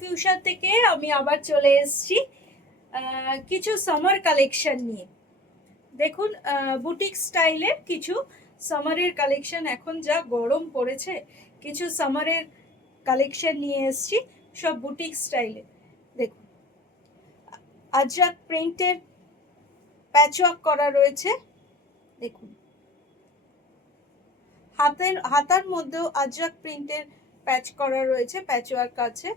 Fusion থেকে আমি আবার চলে এসেছি কিছু সামার কালেকশন নিয়ে। দেখুন বুটিক স্টাইলের কিছু সামারের কালেকশন, এখন যা গরম পড়েছে কিছু সামারের কালেকশন নিয়ে এসেছি, সব বুটিক স্টাইলে। দেখুন আজরাক প্রিন্টের প্যাচওয়ার্ক করা রয়েছে। দেখুন হাতার মধ্যেও আজরাক প্রিন্টের প্যাচ করা রয়েছে, প্যাচওয়ার্ক আছে।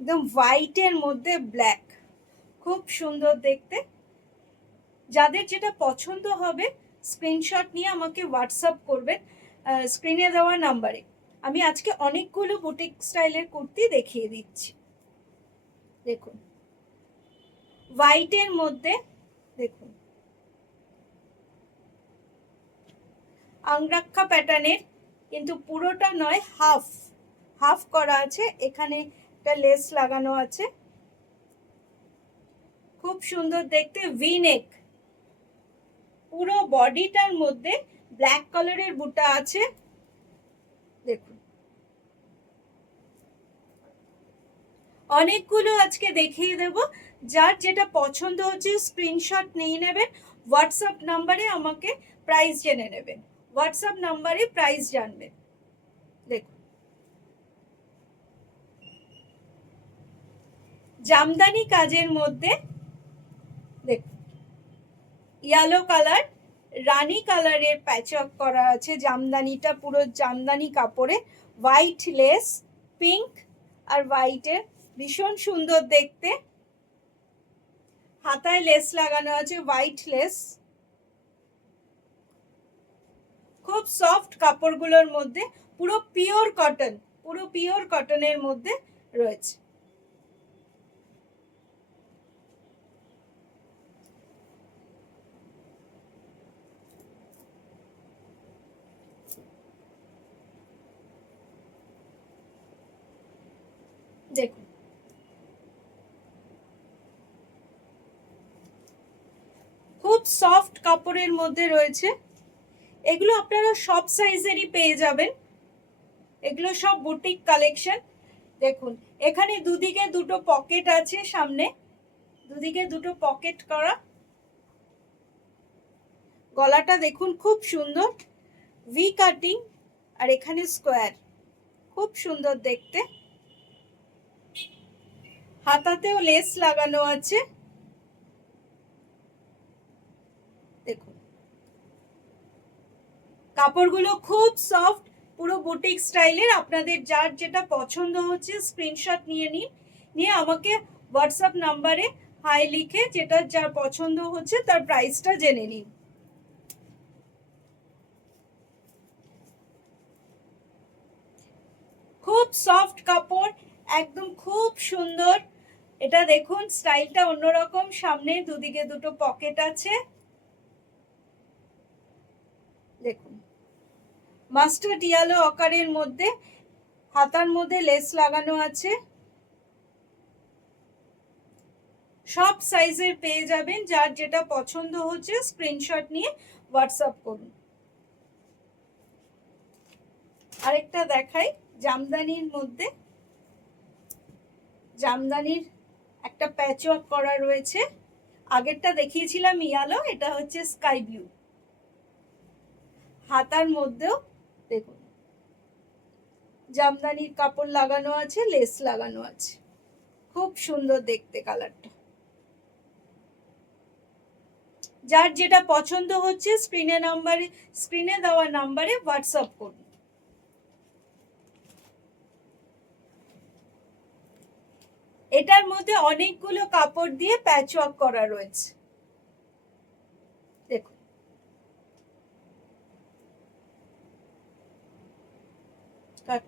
একদম হোয়াইটের মধ্যে ব্ল্যাক, খুব সুন্দর দেখতে। যাদের যেটা পছন্দ হবে স্ক্রিনশট নিয়ে আমাকে হোয়াটসঅ্যাপ করবেন স্ক্রিনে দেওয়া নাম্বারে। আমি আজকে অনেকগুলো বুটিক স্টাইলের কুর্তি দেখিয়ে দিচ্ছি। দেখুন হোয়াইটের মধ্যে, দেখুন আংরাক্ষা প্যাটার্নের, কিন্তু পুরোটা নয়, হাফ হাফ করা আছে। এখানে একটা লেস লাগানো আছে, খুব সুন্দর দেখতে। ভি নেক, পুরো বডিটার মধ্যে ব্ল্যাক কালারের বুটা আছে। দেখুন অনেকগুলো আজকে দেখিয়ে দেব, যার যেটা পছন্দ হচ্ছে স্ক্রিনশট নিয়ে নেবেন, হোয়াটসঅ্যাপ নাম্বারে আমাকে প্রাইস জেনে নেবেন, হোয়াটসঅ্যাপ নাম্বারে প্রাইস জানবেন। দেখুন জামদানি কাজের মধ্যে, দেখুন ইয়েলো কালার, রানী কালারের প্যাচওয়ার্ক করা আছে। জামদানিটা পুরো জামদানি কাপড়ে, হোয়াইট লেস, পিঙ্ক আর হোয়াইটের, ভীষণ সুন্দর দেখতে। হাতায় লেস লাগানো আছে, হোয়াইট লেস। খুব সফট কাপড়গুলোর মধ্যে, পুরো পিওর কটন, পুরো পিওর কটনের মধ্যে রয়েছে। দেখুন খুব সফট কাপড়ের মধ্যে রয়েছে। এগুলো আপনারা সব সাইজেরই পেয়ে যাবেন, এগুলো সব বুটিক কালেকশন। দেখুন এখানে দুদিকে দুটো পকেট আছে, সামনে দুদিকে দুটো পকেট করা। গলাটা দেখুন খুব সুন্দর, ভি কাটিং, আর এখানে স্কোয়ার, খুব সুন্দর দেখতে। হাতাতেও লেস লাগানো আছে। দেখুন কাপড়গুলো খুব সফট, পুরো বুটিক স্টাইলের। আপনাদের যার যেটা পছন্দ হচ্ছে স্ক্রিনশট নিয়ে নিন, নিয়ে আমাকে হোয়াটসঅ্যাপ নাম্বারে হাই লিখে যেটা যার পছন্দ হচ্ছে তার প্রাইসটা জেনে নিন। খুব সফট কাপড়, একদম খুব সুন্দর। এটা দেখুন স্টাইলটা অন্যরকম, সামনে দুদিকে দুটো পকেট আছে। দেখুন মাস্টার্ড ইয়েলো আকারের মধ্যে, হাতার মধ্যে লেস লাগানো আছে। সব সাইজের পেয়ে যাবেন, যার যেটা পছন্দ হচ্ছে স্ক্রিনশট নিয়ে হোয়াটসঅ্যাপ করুন। আরেকটা দেখাই জামদানির মধ্যে, জামদানির একটা প্যাচওয়ার্ক করা রয়েছে। আগেরটা দেখিয়েছিলাম ইয়েলো, এটা হচ্ছে স্কাই ব্লু। হাতার মধ্যেও দেখুন জামদানির কাপড় লাগানো আছে, লেস লাগানো আছে, খুব সুন্দর দেখতে কালারটা। যার যেটা পছন্দ হচ্ছে স্ক্রিনে দেওয়া নাম্বারে হোয়াটসঅ্যাপ করুন। এটার মধ্যে অনেকগুলো কাপড় দিয়ে প্যাচওয়ার্ক করা রয়েছে। দেখুন কাট